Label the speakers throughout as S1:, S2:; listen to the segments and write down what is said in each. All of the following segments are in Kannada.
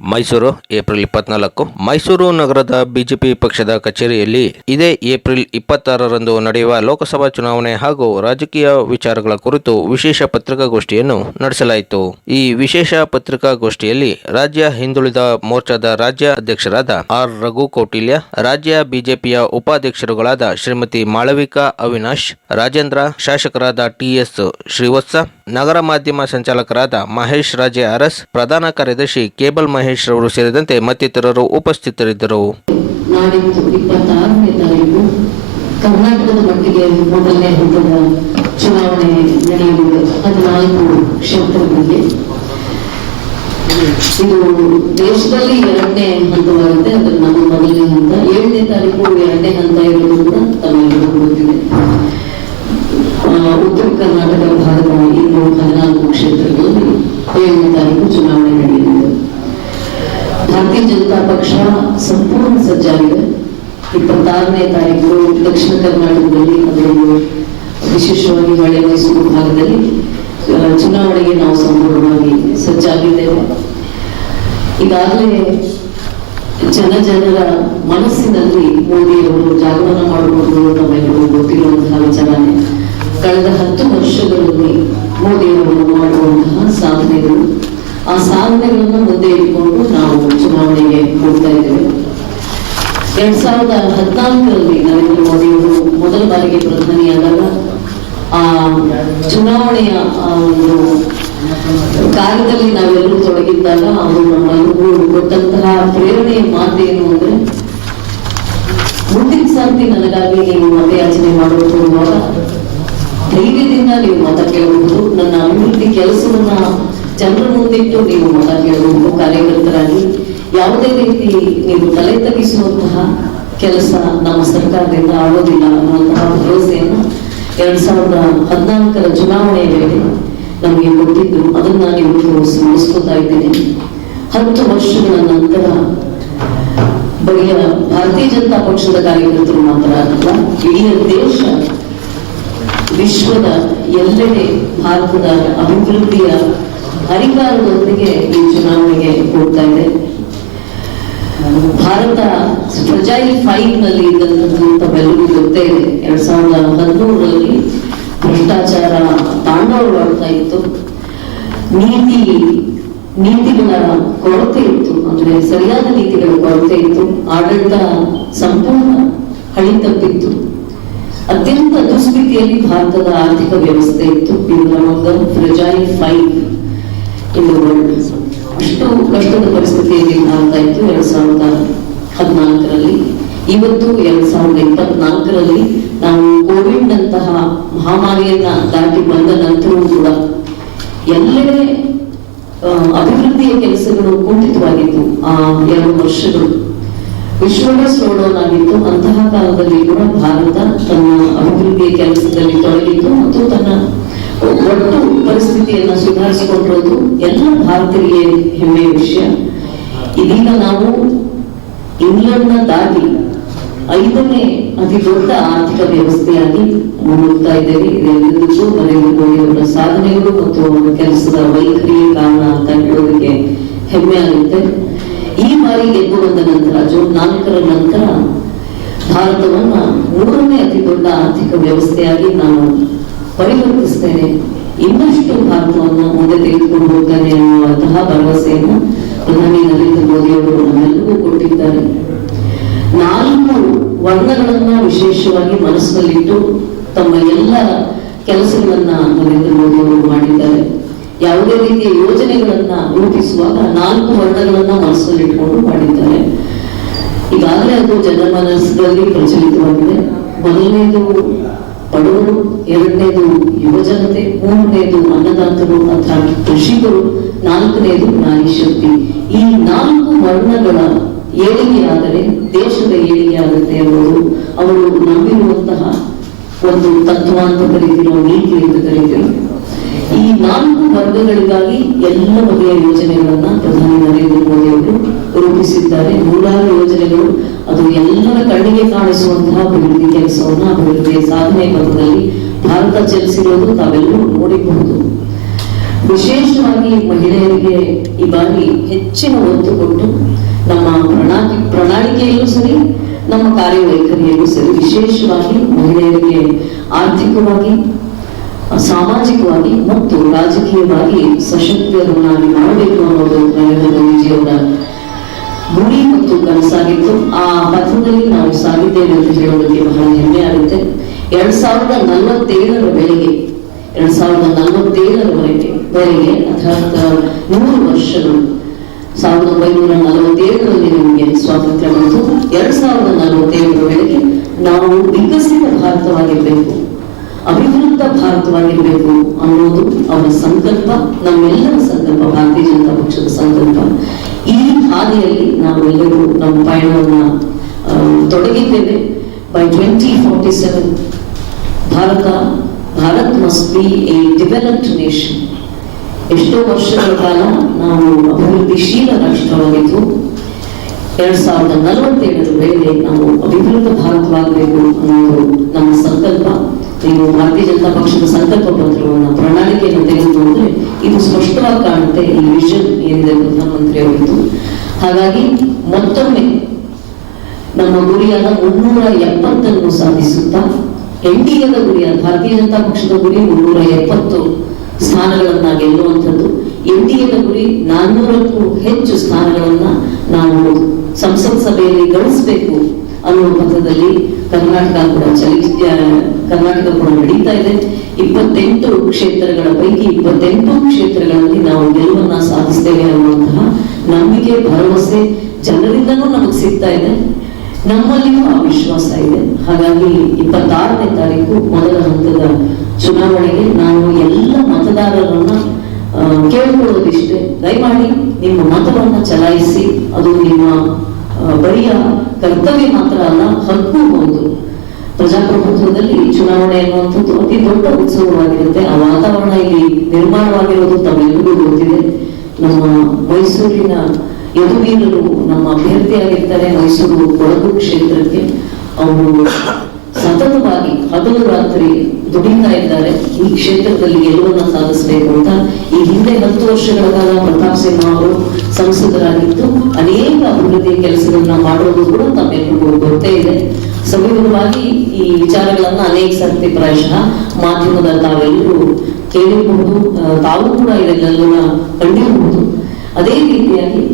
S1: ಮೈಸೂರು, ಏಪ್ರಿಲ್ ಇಪ್ಪತ್ನಾಲ್ಕು. ಮೈಸೂರು ನಗರದ ಬಿಜೆಪಿ ಪಕ್ಷದ ಕಚೇರಿಯಲ್ಲಿ ಇದೇ ಏಪ್ರಿಲ್ ಇಪ್ಪತ್ತಾರರಂದು ನಡೆಯುವ ಲೋಕಸಭಾ ಚುನಾವಣೆ ಹಾಗೂ ರಾಜಕೀಯ ವಿಚಾರಗಳ ಕುರಿತು ವಿಶೇಷ ಪತ್ರಿಕಾಗೋಷ್ಠಿಯನ್ನು ನಡೆಸಲಾಯಿತು. ಈ ವಿಶೇಷ ಪತ್ರಿಕಾಗೋಷ್ಠಿಯಲ್ಲಿ ರಾಜ್ಯ ಹಿಂದುಳಿದ ಮೋರ್ಚಾದ ರಾಜ್ಯ ಅಧ್ಯಕ್ಷರಾದ ಆರ್. ರಘು ಕೌಟಿಲ್ಯ, ರಾಜ್ಯ ಬಿಜೆಪಿಯ ಉಪಾಧ್ಯಕ್ಷರುಗಳಾದ ಶ್ರೀಮತಿ ಮಾಳವಿಕಾ ಅವಿನಾಶ್, ರಾಜೇಂದ್ರ ಶಾಸಕರಾದ ಟಿಎಸ್ ಶ್ರೀವತ್ಸ, ನಗರ ಮಾಧ್ಯಮ ಸಂಚಾಲಕರಾದ ಮಹೇಶ್ ರಾಜೆ ಅರಸ್, ಪ್ರಧಾನ ಕಾರ್ಯದರ್ಶಿ ಕೇಬಲ್ ಮಹೇಶ್ ರವರು ಸೇರಿದಂತೆ ಮತ್ತಿತರರು ಉಪಸ್ಥಿತರಿದ್ದರು.
S2: ಇದು ದೇಶದಲ್ಲಿ ಎರಡನೇ ಹಂತವಾಗಿದೆ. ಅಂದ್ರೆ ನಮ್ಮ ಮೊದಲನೇ ಹಂತ, ಏಳನೇ ತಾರೀಕು ಹಂತ ಉತ್ತರ ಕರ್ನಾಟಕ ಭಾಗದ ಇಪ್ಪತ್ತಾರನೇ ತಾರೀಕು ದಕ್ಷಿಣ ಕರ್ನಾಟಕದಲ್ಲಿ ಅದರಲ್ಲೂ ವಿಶೇಷವಾಗಿ ಮಳೆ ಮೈಸೂರು ಭಾಗದಲ್ಲಿ ಚುನಾವಣೆಗೆ ನಾವು ಸಂಪೂರ್ಣವಾಗಿ ಸಜ್ಜಾಗಿದ್ದೇವೆ. ಈಗಾಗಲೇ ಜನ ಜನರ ಮನಸ್ಸಿನಲ್ಲಿ ಮೋದಿಯವರು ಜಾಗರಣ ಮಾಡಬಹುದು ನಮಗೆ ಗೊತ್ತಿರುವಂತಹ ವಿಚಾರನೆ. ಕಳೆದ ಹತ್ತು ವರ್ಷಗಳಲ್ಲಿ ಮೋದಿಯವರು ಮಾಡುವಂತಹ ಸಾಧನೆಗಳು, ಆ ಸಾಧನೆಗಳನ್ನು ಮುಂದೆ ಇಟ್ಕೊಂಡು ನಾವು ಚುನಾವಣೆಗೆ ಹೋಗ್ತಾ ಇದ್ದೇವೆ. ಎರಡ್ ಸಾವಿರದ ಹದಿನಾಲ್ಕರಲ್ಲಿ ನರೇಂದ್ರ ಮೋದಿಯವರು ಮೊದಲ ಬಾರಿಗೆ ಪ್ರಧಾನಿಯಾದಾಗ, ಆ, ಚುನಾವಣೆಯ, ಆ, ಒಂದು ಕಾರ್ಯದಲ್ಲಿ ನಾವೆಲ್ಲರೂ ತೊಡಗಿದ್ದಾಗ ಅವರು ನಮ್ಮೆಲ್ಲರಿಗೂ ಕೊಟ್ಟಂತಹ ಪ್ರೇರಣೆಯ ಮಾತು ಏನು ಅಂದ್ರೆ ಮುಂದಿನ ಸಾರ್ತಿ ನನಗಾಗಿ ನೀವು ಮತಯಾಚನೆ ಮಾಡುತ್ತಿರುವಾಗ ಧೈರ್ಯದಿಂದ ನೀವು ಮತ ಕೇಳಬಹುದು. ನನ್ನ ಅಭಿವೃದ್ಧಿ ಕೆಲಸವನ್ನ ಜನರ ಮುಂದಿಟ್ಟು ನೀವು ಮತ ಕೇಳಬಹುದು. ಕಾರ್ಯಕರ್ತರಾಗಿ ಯಾವುದೇ ರೀತಿ ನೀವು ತಲೆ ತಗ್ಗಿಸುವಂತಹ ಕೆಲಸ ನಮ್ಮ ಸರ್ಕಾರದಿಂದ ಆಗೋದಿಲ್ಲ ಅನ್ನುವಂತಹ ಭರವಸೆಯನ್ನ ಎರಡ್ ಸಾವಿರದ ಹದಿನಾಲ್ಕರ ಚುನಾವಣೆಯ ವೇಳೆ ನಮಗೆ ಕೊಟ್ಟಿದ್ದು, ಅದನ್ನ ನಾನು ಇವತ್ತು ಸ್ಮರಿಸ್ಕೊತಾ ಇದ್ದೇನೆ. ಹತ್ತು ವರ್ಷಗಳ ನಂತರ ಬಗೆಯ ಭಾರತೀಯ ಜನತಾ ಪಕ್ಷದ ಕಾರ್ಯಕರ್ತರು ಮಾತ್ರ ಅಲ್ಲ, ಇಡೀ ದೇಶ, ವಿಶ್ವದ ಎಲ್ಲೆಡೆ ಭಾರತದ ಅಭಿವೃದ್ಧಿಯ ಅಧಿಕಾರದೊಂದಿಗೆ ಈ ಚುನಾವಣೆಗೆ ಹೋಗ್ತಾ ಇದೆ. ಭಾರತ ಫ್ರಜೈಲ್ ಫೈವ್ನಲ್ಲಿ ಇದ್ದಂಥದ್ದು ಗೊತ್ತೇ ಇದೆ. ಎರಡ್ ಸಾವಿರದ ಹದಿಮೂರರಲ್ಲಿ ಭ್ರಷ್ಟಾಚಾರ ತಾಂಡವವಾಡ್ತಾ ಇತ್ತು. ನೀತಿ, ನೀತಿಗಳ ಕೊರತೆ ಇತ್ತು. ಅಂದ್ರೆ ಸರಿಯಾದ ನೀತಿಗಳ ಕೊರತೆ ಇತ್ತು. ಆಡಳಿತ ಸಂಪೂರ್ಣ ಹಳಿ ತಪ್ಪಿತ್ತು ಅತ್ಯಂತ ದುಸ್ಥಿತಿಯಲ್ಲಿ ಭಾರತದ ಆರ್ಥಿಕ ವ್ಯವಸ್ಥೆ ಇತ್ತು. ಇದು ಫ್ರಜೈಲ್ ಫೈವ್ ಇನ್ ಕಷ್ಟದ ಪರಿಸ್ಥಿತಿಯಲ್ಲಿ ಭಾರತ ಇತ್ತು, ಎರಡ್ ಸಾವಿರದ ಹದಿನಾಲ್ಕರಲ್ಲಿ. ಇವತ್ತು ಎರಡ್ ಸಾವಿರದ ಇಪ್ಪತ್ನಾಲ್ಕರಲ್ಲಿ ನಾವು ಕೋವಿಡ್ ನಂತಹ ಮಹಾಮಾರಿಯನ್ನ ದಾಟಿ ಬಂದ ನಂತರವೂ ಕೂಡ ಎಲ್ಲೆಡೆ ಅಭಿವೃದ್ಧಿಯ ಕೆಲಸಗಳು ಕುಂಠಿತವಾಗಿತ್ತು ಆ ಎರಡು ವರ್ಷಗಳು. ವಿಶ್ವವೇ ಆಗಿತ್ತು ಅಂತಹ ಕಾಲದಲ್ಲಿ ಕೂಡ ಭಾರತ ತನ್ನ ಅಭಿವೃದ್ಧಿಯ ಕೆಲಸದಲ್ಲಿ ತೊಡಗಿತ್ತು ಮತ್ತು ತನ್ನ ಒಟ್ಟು ಪರಿಸ್ಥಿತಿಯನ್ನ ಸುಧಾರಿಸಿಕೊಂಡಿರೋದು ಎಲ್ಲ ಭಾರತೀಯರಿಗೆ ಹೆಮ್ಮೆಯ ವಿಷಯ. ಇದೀಗ ನಾವು ಇಂಗ್ಲೆಂಡ್ನ ದಾಟಿ ಐದನೇ ಅತಿ ದೊಡ್ಡ ಆರ್ಥಿಕ ವ್ಯವಸ್ಥೆಯಾಗಿ ಮುನ್ನುಗ್ತಾ ಇದ್ದೇವೆ. ಇದೆಲ್ಲದಕ್ಕೂ ನರೇಂದ್ರ ಮೋದಿ ಅವರ ಸಾಧನೆಗಳು ಮತ್ತು ಅವರ ಕೆಲಸದ ವೈಖರಿಯೇ ಕಾರಣ ಅಂತ ಹೇಳೋದಕ್ಕೆ ಹೆಮ್ಮೆ ಆಗುತ್ತೆ. ಈ ಬಾರಿ ಗೆದ್ದು ಬಂದ ನಂತರ, ಜೂನ್ ನಾಲ್ಕರ ನಂತರ ಭಾರತವನ್ನ ಮೂರನೇ ಅತಿ ದೊಡ್ಡ ಆರ್ಥಿಕ ವ್ಯವಸ್ಥೆಯಾಗಿ ನಾನು ಪರಿವರ್ತಿಸ್ತೇನೆ. ಇನ್ನಷ್ಟು ಭಾರತವನ್ನು ಮುಂದೆ ತೆಗೆದುಕೊಂಡು ಹೋಗ್ತಾನೆ ಅನ್ನುವಂತಹ ಭರವಸೆಯನ್ನು ಪ್ರಧಾನಿ ನರೇಂದ್ರ ಮೋದಿ ಅವರು ನಮ್ಮೆಲ್ಲರಿಗೂ ಕೊಟ್ಟಿದ್ದಾರೆ. ನಾಲ್ಕು ವರ್ಣಗಳನ್ನ ವಿಶೇಷವಾಗಿ ಮನಸ್ಸಲ್ಲಿಟ್ಟು ತಮ್ಮ ಎಲ್ಲ ಕೆಲಸಗಳನ್ನ ನರೇಂದ್ರ ಮೋದಿ ಅವರು ಮಾಡಿದ್ದಾರೆ. ಯಾವುದೇ ರೀತಿಯ ಯೋಜನೆಗಳನ್ನ ರೂಪಿಸುವಾಗ ನಾಲ್ಕು ವರ್ಣಗಳನ್ನ ಮನಸ್ಸಲ್ಲಿಟ್ಟುಕೊಂಡು ಮಾಡಿದ್ದಾರೆ. ಈಗಾಗಲೇ ಅದು ಜನಮನಸ್ಸಿನಲ್ಲಿ ಪ್ರಚಲಿತವಾಗಿದೆ. ಮೊದಲನೇದು ಬಡವರು ಎರಡನೇದು ಯುವಜನತೆ, ಮೂರನೇದು ಅನ್ನದಾತರು ಅಥವಾ ಕೃಷಿಕರು ನಾಲ್ಕನೇದು ನಾರಿ ಶಕ್ತಿ ಈ ನಾಲ್ಕು ವರ್ಣಗಳ ಏಳಿಗೆಯಾದರೆ, ದೇಶದ ಏಳಿಗೆಯಾಗುತ್ತೆ ಎಂಬುದು ಅವರು ನಂಬಿರುವಂತಹ ಒಂದು ತತ್ವ ಅಂತ ಕರೀತಿರೋ ನೀತಿ ಅಂತ ಕರೀತಿರೋ ಈ ನಾಲ್ಕು ವರ್ಗಗಳಿಗಾಗಿ ಎಲ್ಲ ಬಗೆಯ ಯೋಜನೆಗಳನ್ನ ಪ್ರಧಾನಿ ನರೇಂದ್ರ ಮೋದಿ ಅವರು ರೂಪಿಸಿದ್ದಾರೆ. ನೂರಾರು ಯೋಜನೆಗಳು ಅದು ಎಲ್ಲರ ಕಣ್ಣಿಗೆ ಕಾಣಿಸುವಂತಹ ಅಭಿವೃದ್ಧಿ ಕೆಲಸವನ್ನ ಅಭಿವೃದ್ಧಿಯ ಸಾಧನೆ ಪಥದಲ್ಲಿ ಭಾರತ ಚಲಿಸಿರೋದು ತಾವೆಲ್ಲರೂ ನೋಡಿಬಹುದು. ವಿಶೇಷವಾಗಿ ಮಹಿಳೆಯರಿಗೆ ಈ ಬಾರಿ ಹೆಚ್ಚಿನ ಒತ್ತು ಕೊಟ್ಟು ನಮ್ಮ ಪ್ರಣಾಳಿ, ಪ್ರಣಾಳಿಕೆಯಲ್ಲೂ ಸರಿ, ನಮ್ಮ ಕಾರ್ಯವೈಖರಿಯಲ್ಲೂ ಸರಿ, ವಿಶೇಷವಾಗಿ ಮಹಿಳೆಯರಿಗೆ ಆರ್ಥಿಕವಾಗಿ, ಸಾಮಾಜಿಕವಾಗಿ ಮತ್ತು ರಾಜಕೀಯವಾಗಿ ಸಶಕ್ತರನ್ನಾಗಿ ಮಾಡಬೇಕು ಅನ್ನೋದು ನರೇಂದ್ರ ಮೋದಿಜಿಯವರ ಮತ್ತು ಕನಸಾಗಿತ್ತು ಆ ಪಥದಲ್ಲಿ ನಾವು ಸಾಗಿದ್ದೇವೆ ಅಂತ ಹೇಳೋದಕ್ಕೆ ಬಹಳ ಹೆಮ್ಮೆ ಆಗುತ್ತೆ. ಎರಡ್ ಸಾವಿರದ ನಲವತ್ತೇಳರ ಬೆಳಿಗ್ಗೆ, ಎರಡ್ ಸಾವಿರದ ನಲವತ್ತೇಳರವರೆಗೆ ವರೆಗೆ ಅರ್ಥಾತ್ ನೂರು ವರ್ಷಗಳು, ಸಾವಿರದ ಒಂಬೈನೂರ ನಲವತ್ತೇಳರಲ್ಲಿ ನಮಗೆ ಸ್ವಾತಂತ್ರ್ಯ ಬಂತು. ಎರಡ್ ಸಾವಿರದ ನಲವತ್ತೇಳರ ಬೆಳಿಗ್ಗೆ ನಾವು ವಿಕಸಿತ ಭಾರತವಾಗಿರಬೇಕು. ಅಭಿವೃದ್ಧ ಭಾರತವಾಗಿರಬೇಕು ಅನ್ನೋದು ಅವರ ಸಂಕಲ್ಪ. ನಮ್ಮೆಲ್ಲರ ಸಂಕಲ್ಪ, ಭಾರತೀಯ ಜನತಾ ಪಕ್ಷದ ಸಂಕಲ್ಪ. ಈ ಹಾದಿಯಲ್ಲಿ ನಾವು ಎಲ್ಲರೂ ನಮ್ಮ ಪಯಣವನ್ನ ತೊಡಗಿದ್ದೇವೆ. By twenty forty seven Bharat, Bharat must be a developed nation ಎಷ್ಟೋ ವರ್ಷಗಳ ಕಾಲ ನಾವು ಅಭಿವೃದ್ಧಿಶೀಲ ರಾಷ್ಟ್ರವಾಗಿದ್ದು, ಎರಡ್ ಸಾವಿರದ ನಲವತ್ತೇಳರ ವೇಳೆ ನಾವು ಅಭಿವೃದ್ಧ ಭಾರತವಾಗಬೇಕು ಅನ್ನೋದು ನಮ್ಮ ಸಂಕಲ್ಪ. ನೀವು ಭಾರತೀಯ ಜನತಾ ಪಕ್ಷದ ಸಂಕಲ್ಪ ಪತ್ರವನ್ನು ಪ್ರಣಾಳಿಕೆಯನ್ನು ತೆಗೆದುಕೊಂಡ್ರೆ ಇದು ಸ್ಪಷ್ಟವಾಗಿ ಕಾಣುತ್ತೆ. ಈ ವಿಷನ್ ಏನಿದೆ ಪ್ರಧಾನಮಂತ್ರಿ ಅವರಿದ್ದು ಹಾಗಾಗಿ ಮತ್ತೊಮ್ಮೆ ನಮ್ಮ ಗುರಿಯಾದ ಮುನ್ನೂರ ಎಪ್ಪತ್ತನ್ನು ಸಾಧಿಸುತ್ತಾ ಎನ್ಡಿಎದ ಗುರಿಯ ಭಾರತೀಯ ಜನತಾ ಪಕ್ಷದ ಗುರಿ ಮುನ್ನೂರ ಎಪ್ಪತ್ತು ಸ್ಥಾನಗಳನ್ನ ಗೆಲ್ಲುವಂಥದ್ದು. ಎನ್ಡಿಎದ ಗುರಿ ನಾನ್ನೂರಕ್ಕೂ ಹೆಚ್ಚು ಸ್ಥಾನಗಳನ್ನ ನಾವು ಸಂಸತ್ ಸಭೆಯಲ್ಲಿ ಗಳಿಸಬೇಕು ಅನ್ನುವ ಪಥದಲ್ಲಿ ಕರ್ನಾಟಕ ಕೂಡ ಚಲಿ ಕರ್ನಾಟಕ ಕೂಡ ನಡೀತಾ ಇದೆ. ಇಪ್ಪತ್ತೆಂಟು ಕ್ಷೇತ್ರಗಳ ಪೈಕಿ ಇಪ್ಪತ್ತೆಂಟು ಕ್ಷೇತ್ರಗಳಲ್ಲಿ ನಾವು ಗೆಲುವನ್ನ ಸಾಧಿಸ್ತೇವೆ ಅನ್ನುವಂತಹ ನಂಬಿಕೆ, ಭರವಸೆ ಜನರಿಂದನೂ ನಮಗೆ ಸಿಗ್ತಾ ಇದೆ. ನಮ್ಮಲ್ಲಿಯೂ ಆ ವಿಶ್ವಾಸ ಇದೆ. ಹಾಗಾಗಿ ಇಪ್ಪತ್ತಾರನೇ ತಾರೀಕು ಮೊದಲ ಹಂತದ ಚುನಾವಣೆಗೆ ನಾವು ಎಲ್ಲ ಮತದಾರರನ್ನ ಕೇಳಿಕೊಳ್ಳೋದಿಷ್ಟೇ. ದಯಮಾಡಿ ನಿಮ್ಮ ಮತವನ್ನ ಚಲಾಯಿಸಿ. ಅದು ನಿಮ್ಮ ಬರಿಯ ಕರ್ತವ್ಯ ಮಾತ್ರ ಅಲ್ಲ, ಹಕ್ಕು ಹೌದು. ಪ್ರಜಾಪ್ರಭುತ್ವದಲ್ಲಿ ಚುನಾವಣೆ ಅನ್ನುವಂಥದ್ದು ಅತಿ ದೊಡ್ಡ ಉತ್ಸವವಾಗಿರುತ್ತೆ. ಆ ವಾತಾವರಣ ಇಲ್ಲಿ ನಿರ್ಮಾಣವಾಗಿರೋದು ತಮ್ಮೆಲ್ಲರಿಗೂ ಗೊತ್ತಿದೆ. ನಮ್ಮ ಮೈಸೂರಿನ ಯದುವೀರರು ನಮ್ಮ ಅಭ್ಯರ್ಥಿಯಾಗಿರ್ತಾರೆ ಮೈಸೂರು ಕೊಡಗು ಕ್ಷೇತ್ರಕ್ಕೆ. ಅವರು ಸತತವಾಗಿ ಹಗಲು ರಾತ್ರಿ ದುಡಿತಾ ಇದ್ದಾರೆ. ಈ ಕ್ಷೇತ್ರದಲ್ಲಿ ಗೆಲುವನ್ನ ಸಾಧಿಸಬೇಕು ಅಂತ ಈ ಹಿಂದೆ ಹತ್ತು ವರ್ಷಗಳ ಕಾಲ ಪ್ರತಾಪ್ ಸಿಂಹ ಅವರು ಸಂಸದರಾಗಿದ್ದು ಅನೇಕ ಅಭಿವೃದ್ಧಿ ಕೆಲಸಗಳನ್ನ ಮಾಡೋದು ಕೂಡ ತಮ್ಮೆಲ್ಲರಿಗೂ ಗೊತ್ತೇ ಇದೆ. ಸಮೀಪವಾಗಿ ಈ ವಿಚಾರಗಳನ್ನ ಅನೇಕ ಸರ್ತಿ ಪ್ರಾಯಶಃ ಮಾಧ್ಯಮದ ತಾವೆಲ್ಲರೂ ಕೇಳಿರಬಹುದು ತಾವು ಕೂಡ ಇದೆಲ್ಲವನ್ನ ಕಂಡಿರಬಹುದು. ಅದೇ ರೀತಿಯಾಗಿ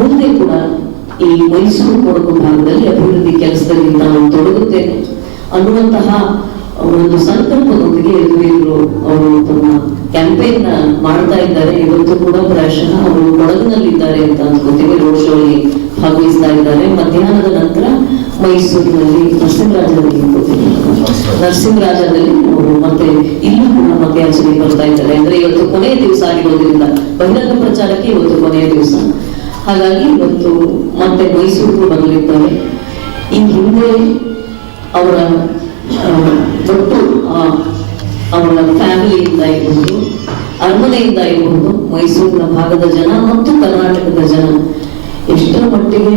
S2: ಮುಂದೆ ಕೂಡ ಈ ಮೈಸೂರು ಕೊಡಗು ಭಾಗದಲ್ಲಿ ಅಭಿವೃದ್ಧಿ ಕೆಲಸದಲ್ಲಿ ನಾನು ತೊಡಗುತ್ತೇನೆ ಅನ್ನುವಂತಹ ಒಂದು ಸಂಕಲ್ಪದೊಂದಿಗೆ ಎದುರಿದ್ರು ಅವರು ತಮ್ಮ ಕ್ಯಾಂಪೇನ್ ಮಾಡ್ತಾ ಇದ್ದಾರೆ. ಇವತ್ತು ಕೂಡ ಪ್ರಾಯಶಃ ಅವರು ಕೊಡಗಿನಲ್ಲಿದ್ದಾರೆ ಅಂತ ಅನ್ಕೋತೀವಿ ರೋಡ್ ಶೋ ಅಲ್ಲಿ ಭಾಗವಹಿಸ್ತಾ ಇದ್ದಾರೆ. ಮಧ್ಯಾಹ್ನದ ನಂತರ ಮೈಸೂರಿನಲ್ಲಿ ನರಸಿಂಹರಾಜದಲ್ಲಿ. ನರಸಿಂಹರಾಜದಲ್ಲಿ ಅವರು ಮತ್ತೆ ಇಲ್ಲೂ ಕೂಡ ಮತಯಾಚನೆ ಬರ್ತಾ ಇದ್ದಾರೆ. ಅಂದ್ರೆ ಇವತ್ತು ಕೊನೆಯ ದಿವಸ ಆಗಿರೋದ್ರಿಂದ ಬಹಿರಂಗ ಪ್ರಚಾರಕ್ಕೆ ಇವತ್ತು ಕೊನೆಯ ದಿವಸ. ಹಾಗಾಗಿ ಇವತ್ತು ಮತ್ತೆ ಮೈಸೂರಿಗೂ ಬರಲಿದ್ದಾರೆ ಈ ಹಿಂದೆ ಅವರ ಆ, ಅವರ ಫ್ಯಾಮಿಲಿಯಿಂದ ಇರ್ಬೋದು ಅರಮನೆಯಿಂದ ಇರ್ಬೋದು ಮೈಸೂರಿನ ಭಾಗದ ಜನ ಮತ್ತು ಕರ್ನಾಟಕದ ಜನ. ಎಷ್ಟರ ಮಟ್ಟಿಗೆ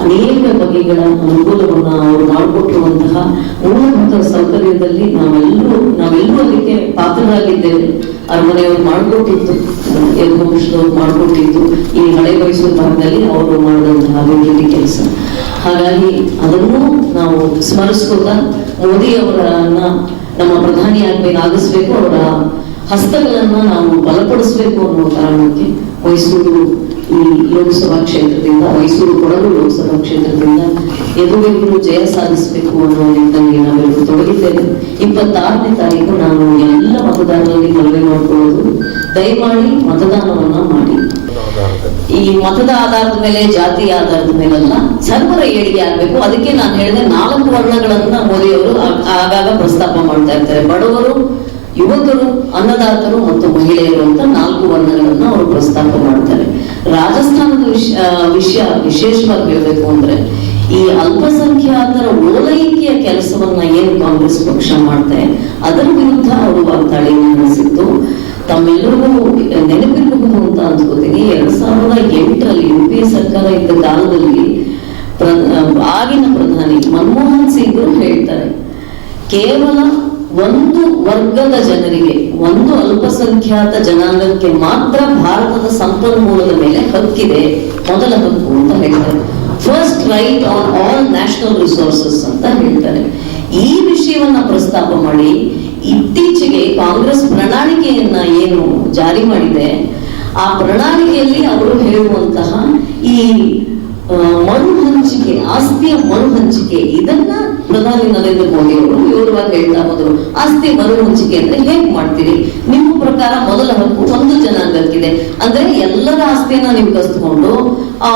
S2: ಅನೇಕ ಬಗೆಗಳ ಅನುಕೂಲವನ್ನ ಅವರು ಮಾಡಿಕೊಟ್ಟಿರುವಂತಹ ಮೂಲಭೂತ ಸೌಕರ್ಯದಲ್ಲಿ ನಾವೆಲ್ಲರೂ ನಾವೆಲ್ಲರೂ ಅದಕ್ಕೆ ಪಾತ್ರರಾಗಿದ್ದೇವೆ. ಅರಮನೆಯವರು ಮಾಡಿಕೊಟ್ಟಿದ್ದು ಯಜ್ಞವಂಶದವ್ರು ಮಾಡಿಕೊಟ್ಟಿದ್ದು ಈ ಹಳೆ ಮೈಸೂರು ಭಾಗದಲ್ಲಿ ಅವರು ಮಾಡಿದಂತಹ ಅಭಿವೃದ್ಧಿ ಕೆಲಸ. ಹಾಗಾಗಿ ಅದನ್ನು ನಾವು ಸ್ಮರಿಸ್ಕೋತಾ ಮೋದಿ ಅವರನ್ನ ನಮ್ಮ ಪ್ರಧಾನಿಯಾಗಿ ಆಗಿಸ್ಬೇಕು ಅವರ ಹಸ್ತಗಳನ್ನ ನಾವು ಬಲಪಡಿಸಬೇಕು ಅನ್ನೋ ಕಾರಣಕ್ಕೆ ಮೈಸೂರು ಈ ಲೋಕಸಭಾ ಕ್ಷೇತ್ರದಿಂದ, ಮೈಸೂರು ಕೊಡಗು ಲೋಕಸಭಾ ಕ್ಷೇತ್ರದಿಂದ ಎದುರಿಗೂ ಜಯ ಸಾಧಿಸಬೇಕು ಅನ್ನೋ ನಿಟ್ಟಿನಲ್ಲಿ ನಾವೆಲ್ಲರೂ ತೊಡಗಿದ್ದೇವೆ. ಇಪ್ಪತ್ತಾರನೇ ತಾರೀಕು ನಾನು ಎಲ್ಲ ಮತದಾರರಲ್ಲಿ ಮನವಿ ಮಾಡಿಕೊಳ್ಳೋದು. ದಯಮಾಡಿ ಮತದಾನವನ್ನ ಮಾಡಿ. ಈ ಮತದ ಆಧಾರದ ಮೇಲೆ, ಜಾತಿ ಆಧಾರದ ಮೇಲೆಲ್ಲ ಸರ್ವರ ಏಳಿಗೆ ಆಗ್ಬೇಕು. ಅದಕ್ಕೆ ನಾನು ಹೇಳಿದೆ, ನಾಲ್ಕು ವರ್ಣಗಳನ್ನ ಮೋದಿಯವರು ಆಗಾಗ ಪ್ರಸ್ತಾಪ ಮಾಡ್ತಾ ಇರ್ತಾರೆ. ಬಡವರು, ಯುವಕರು, ಅನ್ನದಾತರು ಮತ್ತು ಮಹಿಳೆಯರು ಅಂತ ನಾಲ್ಕು ವರ್ಣಗಳನ್ನ ಅವರು ಪ್ರಸ್ತಾಪ ಮಾಡ್ತಾರೆ. ರಾಜಸ್ಥಾನದ ವಿಷಯ ವಿಶೇಷವಾಗಿ ಹೇಳ್ಬೇಕು ಅಂದ್ರೆ, ಈ ಅಲ್ಪಸಂಖ್ಯಾತರ ಓಲೈಕೆಯ ಕೆಲಸವನ್ನ ಏನು ಕಾಂಗ್ರೆಸ್ ಪಕ್ಷ ಮಾಡ್ತಾರೆ ಅದರ ವಿರುದ್ಧ ಅವರು ವಾಗ್ದಾಳಿಯನ್ನು ನಡೆಸಿದ್ದು, ತಮ್ಮೆಲ್ಲರಿಗೂ ನೆನಪಿರಬಹುದು ಅಂತ ಅನ್ಕೋತೀನಿ ಎರಡ್ ಸಾವಿರದ ಎಂಟರಲ್ಲಿ ಯು ಪಿ ಎ ಸರ್ಕಾರ ಇದ್ದ ಕಾಲದಲ್ಲಿ ಆಗಿನ ಪ್ರಧಾನಿ ಮನಮೋಹನ್ ಸಿಂಗ್ ಹೇಳ್ತಾರೆ, ಕೇವಲ ಒಂದು ವರ್ಗದ ಜನರಿಗೆ, ಒಂದು ಅಲ್ಪಸಂಖ್ಯಾತ ಜನಾಂಗಕ್ಕೆ ಮಾತ್ರ ಭಾರತದ ಸಂಪನ್ಮೂಲದ ಮೇಲೆ ಹಕ್ಕಿದೆ. ಮೊದಲ ಹಕ್ಕು ಅಂತ ಹೇಳ್ತಾರೆ. First right on all national resources ಅಂತ ಹೇಳ್ತಾರೆ. ಈ ವಿಷಯವನ್ನ ಪ್ರಸ್ತಾಪ ಮಾಡಿ, ಇತ್ತೀಚೆಗೆ ಕಾಂಗ್ರೆಸ್ ಪ್ರಣಾಳಿಕೆಯನ್ನ ಏನು ಜಾರಿ ಮಾಡಿದೆ ಆ ಪ್ರಣಾಳಿಕೆಯಲ್ಲಿ ಅವರು ಹೇಳುವಂತಹ ಈ ಮರು ಹಂಚಿಕೆ ಆಸ್ತಿಯ ಮರು ಹಂಚಿಕೆ ಇದನ್ನ ಪ್ರಧಾನಿ ನರೇಂದ್ರ ಮೋದಿ ಅವರು ವಿವರವಾಗಿ ಹೇಳ್ತಾ ಹೋದರು. ಆಸ್ತಿ ಮರು ಹಂಚಿಕೆ ಅಂದ್ರೆ ಹೇಗ್ ಮಾಡ್ತೀರಿ? ನಿಮ್ಮ ಪ್ರಕಾರ ಮೊದಲ ಹಕ್ಕು ಒಂದು ಜನಾಂಗಕ್ಕಿದೆ. ಅಂದ್ರೆ ಎಲ್ಲರ ಆಸ್ತಿಯನ್ನ ನೀವು ಕಸ್ತುಕೊಂಡು ಆ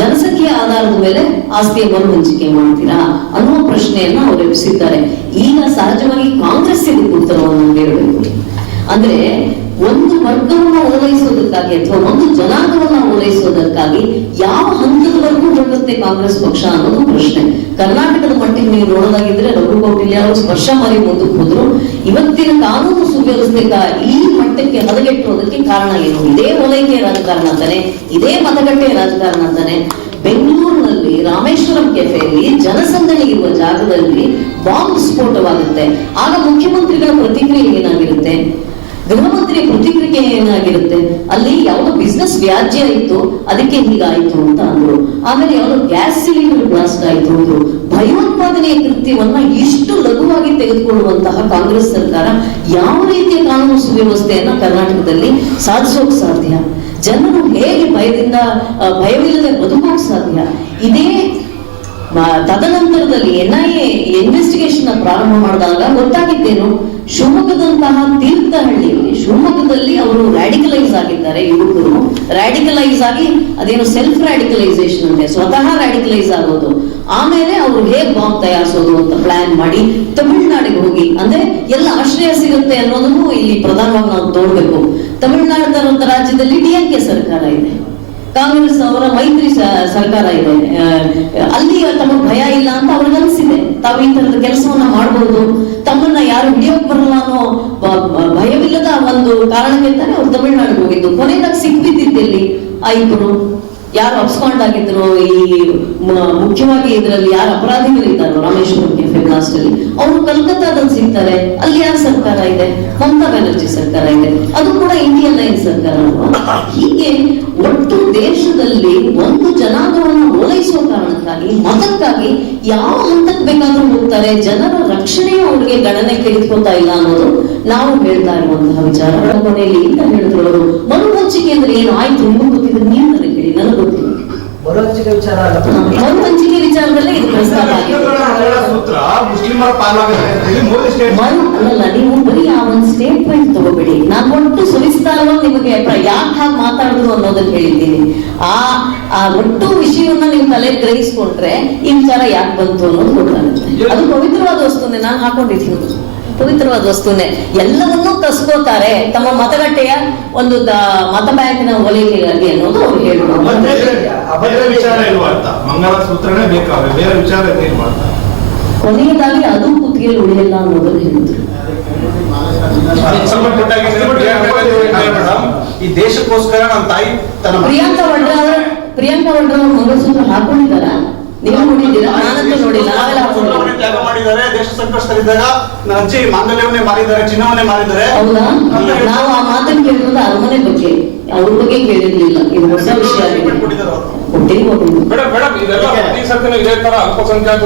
S2: ಜನಸಂಖ್ಯೆಯ ಆಧಾರದ ಮೇಲೆ ಆಸ್ತಿಯ ಮರು ಹಂಚಿಕೆ ಮಾಡ್ತೀರಾ ಅನ್ನುವ ಪ್ರಶ್ನೆಯನ್ನ ಅವರು ಎಬ್ಬಿಸಿದ್ದಾರೆ. ಈಗ ಸಹಜವಾಗಿ ಕಾಂಗ್ರೆಸ್ ಇದಕ್ಕೆ ಉತ್ತರವನ್ನು ಹೇಳಬೇಕು ಅಂದ್ರೆ ಒಂದು ಓಲೈಸೋದಕ್ಕಾಗಿ ಅಥವಾ ಒಂದು ಜನಾಂಗವನ್ನ ಓಲೈಸೋದಕ್ಕಾಗಿ ಯಾವ ಹಂತದವರೆಗೂ ಹೋಗುತ್ತೆ ಕಾಂಗ್ರೆಸ್ ಪಕ್ಷ ಅನ್ನೋದು ಪ್ರಶ್ನೆ. ಕರ್ನಾಟಕದ ಮಟ್ಟಿಗೆ ನೀವು ನೋಡೋದಾಗಿದ್ರೆ ರಘು ಕೌಟಿಲ್ಯ ಅವರು ಸ್ಪರ್ಶ ಮಾಡಿ ಮುಂದಕ್ಕೆ ಹೋದ್ರು. ಇವತ್ತಿನ ಕಾನೂನು ಸುವ್ಯವಸ್ಥೆ ಈ ಮಟ್ಟಕ್ಕೆ ಹದಗೆಟ್ಟುವುದಕ್ಕೆ ಕಾರಣ ಏನು? ಇದೇ ಓಲೈಕೆ ರಾಜಕಾರಣ ಅಂತಾನೆ, ಇದೇ ಮತಗಟ್ಟೆ ರಾಜಕಾರಣ ಅಂತಾನೆ. ಬೆಂಗಳೂರಿನಲ್ಲಿ ರಾಮೇಶ್ವರಂ ಕೆಫೆಯಲ್ಲಿ ಜನಸಂದಣಿ ಇರುವ ಜಾಗದಲ್ಲಿ ಬಾಂಬ್ ಸ್ಫೋಟವಾಗುತ್ತೆ. ಆಗ ಮುಖ್ಯಮಂತ್ರಿಗಳ ಪ್ರತಿಕ್ರಿಯೆ ಏನಾಗಿರುತ್ತೆ? ಗೃಹ ಪ್ರತಿಕ್ರಿಯೆ ಏನಾಗಿರುತ್ತೆ? ಅಲ್ಲಿ ಯಾವುದೋ ಬಿಸ್ನೆಸ್ ವ್ಯಾಜ್ಯ ಇತ್ತು, ಅದಕ್ಕೆ ಹೀಗಾಯ್ತು ಅಂತ ಅಂದ್ರು. ಆಮೇಲೆ ಯಾವುದೋ ಗ್ಯಾಸ್ ಸಿಲಿಂಡರ್ ಬ್ಲಾಸ್ಟ್ ಆಯ್ತು ಅಂದ್ರು. ಭಯೋತ್ಪಾದನೆಯ ಕೃತ್ಯವನ್ನ ಇಷ್ಟು ಲಘುವಾಗಿ ತೆಗೆದುಕೊಳ್ಳುವಂತಹ ಕಾಂಗ್ರೆಸ್ ಸರ್ಕಾರ ಯಾವ ರೀತಿಯ ಕಾನೂನು ಸುವ್ಯವಸ್ಥೆಯನ್ನ ಕರ್ನಾಟಕದಲ್ಲಿ ಸಾಧಿಸೋಕ್ ಸಾಧ್ಯ? ಜನರು ಹೇಗೆ ಭಯದಿಂದ ಭಯವಿಲ್ಲದೆ ಬದುಕೋಕ್ ಸಾಧ್ಯ? ಇದೇ ತದನಂತರದಲ್ಲಿ ಎನ್ ಐ ಎ ಇನ್ವೆಸ್ಟಿಗೇಷನ್ ಪ್ರಾರಂಭ ಮಾಡಿದಾಗ ಗೊತ್ತಾಗಿದ್ದೇನು ಶಿವಮೊಗ್ಗದಂತಹ ತೀರ್ಥಹಳ್ಳಿಯಲ್ಲಿ ಶಿವಮೊಗ್ಗದಲ್ಲಿ ಅವರು ರಾಡಿಕಲೈಸ್ ಆಗಿದ್ದಾರೆ, ಯುವಕರು. ರಾಡಿಕಲೈಸ್ ಆಗಿ ಅದೇನು ಸೆಲ್ಫ್ ರಾಡಿಕಲೈಸೇಷನ್ ಅಂತೆ, ಸ್ವತಃ ರಾಡಿಕಲೈಸ್ ಆಗೋದು. ಆಮೇಲೆ ಅವರು ಹೇಗ್ ಬಾಂಬ್ ತಯಾರಿಸೋದು ಅಂತ ಪ್ಲಾನ್ ಮಾಡಿ ತಮಿಳುನಾಡಿಗೆ ಹೋಗಿ. ಅಂದ್ರೆ ಎಲ್ಲ ಆಶ್ರಯ ಸಿಗುತ್ತೆ ಅನ್ನೋದನ್ನು ಇಲ್ಲಿ ಪ್ರಧಾನವಾಗಿ ನಾವು ತೋಡ್ಬೇಕು ತಮಿಳುನಾಡು ರಾಜ್ಯದಲ್ಲಿ ಡಿ ಎಂ ಕೆ ಸರ್ಕಾರ ಇದೆ. ಕಾಂಗ್ರೆಸ್ ಅವರ ಮೈತ್ರಿ ಸರ್ಕಾರ ಇದೆ. ಅಲ್ಲಿ ತಮಗೆ ಭಯ ಇಲ್ಲ ಅಂತ ಅವ್ರಿಗೆ ಅನಿಸಿದೆ. ತಾವು ಈ ತರದ ಕೆಲಸವನ್ನ ಮಾಡಬಹುದು ತಮ್ಮನ್ನ ಯಾರು ಹಿಡಿಯೋಕ್ ಬರಲ್ಲ ಅನ್ನೋ ಭಯವಿಲ್ಲದ ಒಂದು ಕಾರಣಕ್ಕೆ ಅವ್ರು ತಮಿಳುನಾಡಿಗೆ ಹೋಗಿದ್ದು. ಕೊನೆಯದಾಗ ಸಿಕ್ಬಿದ್ದಿದ್ದಲ್ಲಿ ಆ ಇಬ್ಬರು ಯಾರು ಅಬ್ಸ್ಕಾಂಡ್ ಆಗಿದ್ರು ಈ ಮುಖ್ಯವಾಗಿ ಇದರಲ್ಲಿ ಯಾರು ಅಪರಾಧಿಗಳಿದ್ದಾರೋ ರಾಮೇಶ್ವರಂ ಕೆಫೆ ಬ್ಲಾಸ್ಟ್ ಅಲ್ಲಿ, ಅವರು ಕಲ್ಕತ್ತಾದಲ್ಲಿ ಸಿಗ್ತಾರೆ. ಅಲ್ಲಿ ಯಾರ ಸರ್ಕಾರ ಇದೆ? ಮಮತಾ ಬ್ಯಾನರ್ಜಿ ಸರ್ಕಾರ ಇದೆ. ಅದು ಕೂಡ ಇಂಡಿಯನ್ ಲೈನ್ ಸರ್ಕಾರ. ಹೀಗೆ ಒಟ್ಟು ದೇಶದಲ್ಲಿ ಒಂದು ಜನಾಂಗವನ್ನು ಓಲೈಸುವ ಕಾರಣಕ್ಕಾಗಿ, ಮತಕ್ಕಾಗಿ ಯಾವ ಹಂತಕ್ಕೆ ಬೇಕಾದ್ರೂ ಹೋಗ್ತಾರೆ. ಜನರ ರಕ್ಷಣೆಯು ಅವರಿಗೆ ಗಣನೆ ತೆಗೆದುಕೊತಾ ಇಲ್ಲ ಅನ್ನೋದು ನಾವು ಹೇಳ್ತಾ ಇರುವಂತಹ ವಿಚಾರ. ಕೊನೆಯಲ್ಲಿ ಅಂತ ಹೇಳಿದ್ರು ಅವರು ಹಂಚಿಕೆ ಅಂದ್ರೆ ಏನು? ಆಯ್ತು ನಿಮ್ಗೆ
S3: ಬರೋಚಿಗೆ ವಿಚಾರ ಅಲ್ಲ.
S2: ಮರು ಹಂಚಿಕೆ ವಿಚಾರದಲ್ಲೇ ಇದು ಪ್ರಸ್ತಾಪ
S4: ಸೂತ್ರ ಮುಸ್ಲಿಮರ
S2: ಅಲ್ಲಲ್ಲ ನೀವು ಬರೀ ಆ ಒಂದು ಸ್ಟೇಟ್ಮೆಂಟ್ ತಗೋಬೇಡಿ. ನಾನು ಒಟ್ಟು ಸವಿಸ್ತಾರವಾಗಿ ನಿಮಗೆ ಯಾಕೆ ಹಾಗೆ ಮಾತಾಡುದು ಅನ್ನೋದನ್ನ ಹೇಳಿದ್ದೀನಿ. ಆ ಆ ಒಟ್ಟು ವಿಷಯವನ್ನ ನೀವು ತಲೆ ಗ್ರಹಿಸ್ಕೊಂಡ್ರೆ ಈ ವಿಚಾರ ಯಾಕೆ ಬಂತು ಅನ್ನೋದು ಗೊತ್ತಾಗುತ್ತೆ. ಅದು ಪವಿತ್ರವಾದ ವಸ್ತುನೆ ನಾನು ಹಾಕೊಂಡಿದ್ದೀನಿ ಪವಿತ್ರವಾದ ವಸ್ತುನೆ. ಎಲ್ಲವನ್ನೂ ಕಸ್ಕೋತಾರೆ ತಮ್ಮ ಮತಗಟ್ಟೆಯ ಒಂದು ದ- ಮತ ಬ್ಯಾಂಕಿನ ಒಲಿಕೆಗಾಗಿ ಅನ್ನೋದು ಅವ್ರು ಹೇಳಿದ್ರು ಕೊನೆಯದಾಗಿ ಅದು ಕುತ್ತಿಗೆಯಲ್ಲಿ ಉಳಿಯಲ್ಲ ಅನ್ನೋದನ್ನು ಹೇಳಿದ್ರು
S5: ಈ ದೇಶಕ್ಕೋಸ್ಕರ ನಮ್ಮ ತಾಯಿ
S2: ಪ್ರಿಯಾಂಕಾ ವಡ್ರ ಅವ್ರ- ಪ್ರಿಯಾಂಕಾ ವಡ್ರ ಮಂಗಳಸೂತ್ರ ಹಾಕೊಂಡಿದ್ದಾರ? ನೀವು ನೋಡಿದ್ದೀರಾ ನಾನಂತೂ ನೋಡಿಲ್ಲ ನಾವೆಲ್ಲ
S5: ತ್ಯಾಗ ಮಾಡಿದ್ದಾರೆ ದೇಶ ಸಂಕಷ್ಟದಲ್ಲಿದ್ದಾಗ ಅಜ್ಜಿ ಮಾಂಗಲ್ಯವನ್ನೇ ಮಾರಿದ್ದಾರೆ ಚಿನ್ನವನ್ನೇ ಮಾರಿದ್ದಾರೆ.
S2: ಹೌದಾ? ನಾವು ಆ ಮಾತನ್ನು ಕೇಳಿರೋದು ಅರಮನೆ ಬಗ್ಗೆ ಅವ್ರ ಬಗ್ಗೆ ಕೇಳಿರ್ಲಿಲ್ಲ. ಇದು ಹೊಸ ವಿಷಯ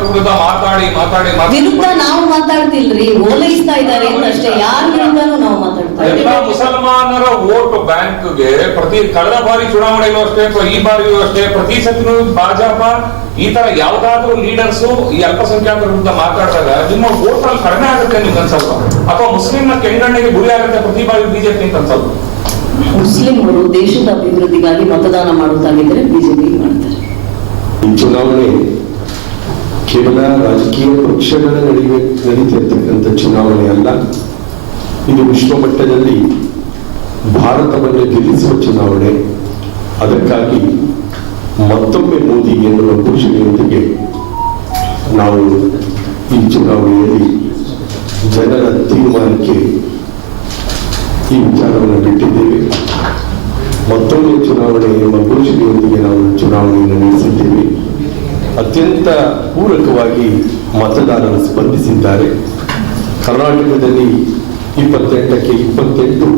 S6: ವಿರುದ್ಧ ಮಾತಾಡಿ ಮಾತಾಡಿ
S2: ವಿರುದ್ಧ
S6: ಮಾತಾಡಿ
S2: ನಾವು ಮಾತಾಡ್ತಿಲ್ರಿ ಓಲೈಸ್ತಾ ಇದ್ದಾರೆ ಅಂತ ಅಷ್ಟೇ. ಯಾರ ವಿರುದ್ಧನೂ ನಾವು ಮಾತಾಡ್ತಾ
S6: ಎಲ್ಲ ಮುಸಲ್ಮಾನರ ವೋಟ್ ಬ್ಯಾಂಕ್ಗೆ ಪ್ರತಿ ಕಳೆದ ಬಾರಿ ಚುನಾವಣೆಗೂ ಅಷ್ಟೇ ಅಥವಾ ಈ ಬಾರಿಯೂ ಅಷ್ಟೇ ಪ್ರತಿ ಸತಿನೂ ಭಾಜಪ ಈ ತರ ಯಾವ್ದಾದ್ರೂ ಲೀಡರ್ಸ್ ಈ ಅಲ್ಪಸಂಖ್ಯಾತರ ವಿರುದ್ಧ ಮಾತಾಡಿದಾಗ ನಿಮ್ಮ ವೋಟ್ ಅಲ್ಲಿ ಕಡಿಮೆ ಆಗುತ್ತೆ ನಿಮ್ಗೆ ಅನ್ಸಲ್ವಾ? ಅಥವಾ ಮುಸ್ಲಿಂನ ಕೆಂಗಣ್ಣಿಗೆ ಗುರಿ ಆಗುತ್ತೆ ಪ್ರತಿ ಬಾರಿ ಬಿಜೆಪಿ ಅಂತ ಅನ್ಸಲ್ವಾ?
S2: ಮುಸ್ಲಿಮರು ದೇಶದ ಅಭಿವೃದ್ಧಿಗಾಗಿ ಮತದಾನ ಮಾಡುತ್ತಾಗಿದ್ರೆ ಬಿಜೆಪಿ ಮಾಡ್ತಾರೆ.
S7: ಈ ಚುನಾವಣೆ ಕೇವಲ ರಾಜಕೀಯ ಪಕ್ಷಗಳ ನಡುವೆ ನಡೀತಿರ್ತಕ್ಕಂಥ ಚುನಾವಣೆ ಅಲ್ಲ. ಇದು ವಿಶ್ವಮಟ್ಟದಲ್ಲಿ ಭಾರತವನ್ನು ಗೆಲ್ಲಿಸುವ ಚುನಾವಣೆ. ಅದಕ್ಕಾಗಿ ಮತ್ತೊಮ್ಮೆ ಮೋದಿ ಎನ್ನುವ ಘೋಷಣೆಯೊಂದಿಗೆ ನಾವು ಈ ಚುನಾವಣೆಯಲ್ಲಿ ಜನರ ತೀರ್ಮಾನಕ್ಕೆ ಈ ವಿಚಾರವನ್ನು ಬಿಟ್ಟಿದ್ದೇವೆ. ಮತ್ತೊಮ್ಮೆ ಚುನಾವಣೆ ಎಂಬ ಘೋಷಣೆಯೊಂದಿಗೆ ನಾವು ಚುನಾವಣೆಯನ್ನು ನಡೆಸಿದ್ದೇವೆ. ಅತ್ಯಂತ ಪೂರಕವಾಗಿ ಮತದಾರರು ಸ್ಪಂದಿಸಿದ್ದಾರೆ. ಕರ್ನಾಟಕದಲ್ಲಿ ಇಪ್ಪತ್ತೆಂಟಕ್ಕೆ ಇಪ್ಪತ್ತೆಂಟು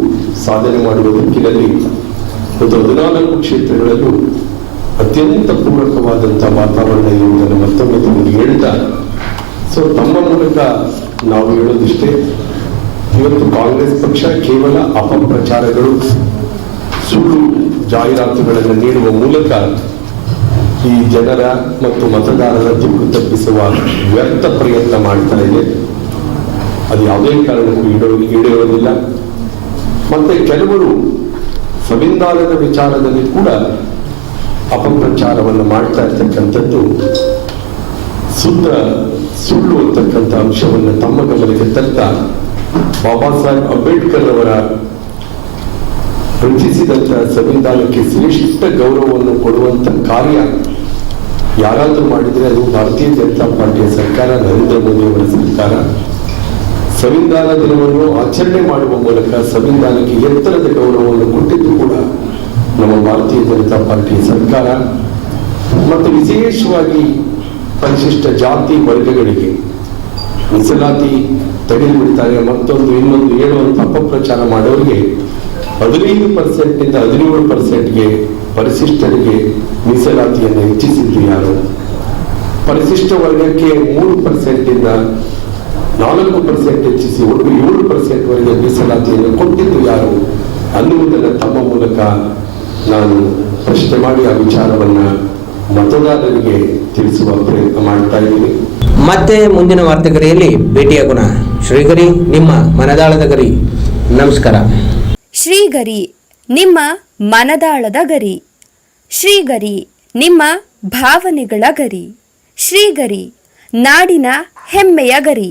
S7: ಸಾಧನೆ ಮಾಡುವ ದಿಕ್ಕಿನಲ್ಲಿ ಒಂದು ಹದಿನಾಲ್ಕು ಕ್ಷೇತ್ರಗಳಲ್ಲೂ ಅತ್ಯಂತ ಪೂರಕವಾದಂತಹ ವಾತಾವರಣ ಇರುವುದನ್ನು ಮತ್ತೊಮ್ಮೆ ತಮಗೆ ಹೇಳ್ತಾ, ಸೊ ತಮ್ಮ ಮೂಲಕ ನಾವು ಹೇಳೋದಿಷ್ಟೇ, ಇವತ್ತು ಕಾಂಗ್ರೆಸ್ ಪಕ್ಷ ಕೇವಲ ಅಪಪ್ರಚಾರಗಳು, ಸುಳ್ಳು ಜಾಹೀರಾತುಗಳನ್ನು ನೀಡುವ ಮೂಲಕ ಈ ಜನರ ಮತ್ತು ಮತದಾರರ ದಿಕ್ಕು ತಪ್ಪಿಸುವ ವ್ಯರ್ಥ ಪ್ರಯತ್ನ ಮಾಡ್ತಾ ಇದೆ. ಅದು ಯಾವುದೇ ಕಾರಣಕ್ಕೂ ಈಡೋ ಈಡೇರೋದಿಲ್ಲ. ಮತ್ತೆ ಕೆಲವರು ಸಂವಿಧಾನದ ವಿಚಾರದಲ್ಲಿ ಕೂಡ ಅಪಪ್ರಚಾರವನ್ನು ಮಾಡ್ತಾ ಇರ್ತಕ್ಕಂಥದ್ದು ಶುದ್ಧ ಸುಳ್ಳು ಅಂತಕ್ಕಂಥ ಅಂಶವನ್ನು ತಮ್ಮ ಗಮನಕ್ಕೆ ತರ್ತಾ ಬಾಬಾ ಸಾಹೇಬ್ ಅಂಬೇಡ್ಕರ್ ಅವರ ರಚಿಸಿದಂತಹ ಸಂವಿಧಾನಕ್ಕೆ ಶ್ರೇಷ್ಠ ಗೌರವವನ್ನು ಕೊಡುವಂತ ಕಾರ್ಯ ಯಾರಾದರೂ ಮಾಡಿದರೆ ಅದು ಭಾರತೀಯ ಜನತಾ ಪಾರ್ಟಿಯ ಸರ್ಕಾರ, ನರೇಂದ್ರ ಮೋದಿ ಅವರ ಸರ್ಕಾರ. ಸಂವಿಧಾನ ದಿನವನ್ನು ಆಚರಣೆ ಮಾಡುವ ಮೂಲಕ ಸಂವಿಧಾನಕ್ಕೆ ಎತ್ತರದ ಗೌರವವನ್ನು ಕೊಟ್ಟಿದ್ದು ಕೂಡ ನಮ್ಮ ಭಾರತೀಯ ಜನತಾ ಪಾರ್ಟಿ ಸರ್ಕಾರ. ಮತ್ತು ವಿಶೇಷವಾಗಿ ಪರಿಶಿಷ್ಟ ಜಾತಿ ವರ್ಗಗಳಿಗೆ ಮೀಸಲಾತಿ ತೆಗೆದುಬಿಡ್ತಾರೆ ಮತ್ತೊಂದು, ಇನ್ನೊಂದು ಹೇಳುವಂತ ಅಪಪ್ರಚಾರ ಮಾಡೋರಿಗೆ ಹದಿನೈದು ಪರ್ಸೆಂಟ್ ಇಂದ ಹದಿನೇಳು ಪರ್ಸೆಂಟ್ಗೆ ಪರಿಶಿಷ್ಟರಿಗೆ ಮೀಸಲಾತಿಯನ್ನು ಹೆಚ್ಚಿಸಿದ್ರು ಯಾರು? ಪರಿಶಿಷ್ಟ ವರ್ಗಕ್ಕೆ ಮೂರು ಪರ್ಸೆಂಟ್ ಇಂದ ನಾಲ್ಕು ಪರ್ಸೆಂಟ್ ಹೆಚ್ಚಿಸಿ ಒಟ್ಟು ಏಳು ಪರ್ಸೆಂಟ್ ವರೆಗೆ ಮೀಸಲಾತಿಯನ್ನು ಕೊಟ್ಟಿದ್ದು ಯಾರು ಅನ್ನುವುದನ್ನು ತಮ್ಮ ಮೂಲಕ ನಾನು ಪ್ರಶ್ನೆ ಮಾಡಿ ಆ ವಿಚಾರವನ್ನ ಮತದಾರರಿಗೆ ತಿಳಿಸುವ ಪ್ರಯತ್ನ ಮಾಡ್ತಾ ಇದ್ದೀನಿ.
S8: ಮತ್ತೆ ಮುಂದಿನ ವಾರ್ತೆಗರಿಯಲ್ಲಿ ಭೇಟಿಯಾಗೋಣ ಶ್ರೀಗರಿ ನಿಮ್ಮ ಮನದಾಳದ ಗರಿ. ನಮಸ್ಕಾರ.
S9: ಶ್ರೀಗರಿ ನಿಮ್ಮ ಮನದಾಳದ ಗರಿ. ಶ್ರೀಗರಿ ನಿಮ್ಮ ಭಾವನೆಗಳ ಗರಿ. ಶ್ರೀಗರಿ ನಾಡಿನ ಹೆಮ್ಮೆಯ ಗರಿ.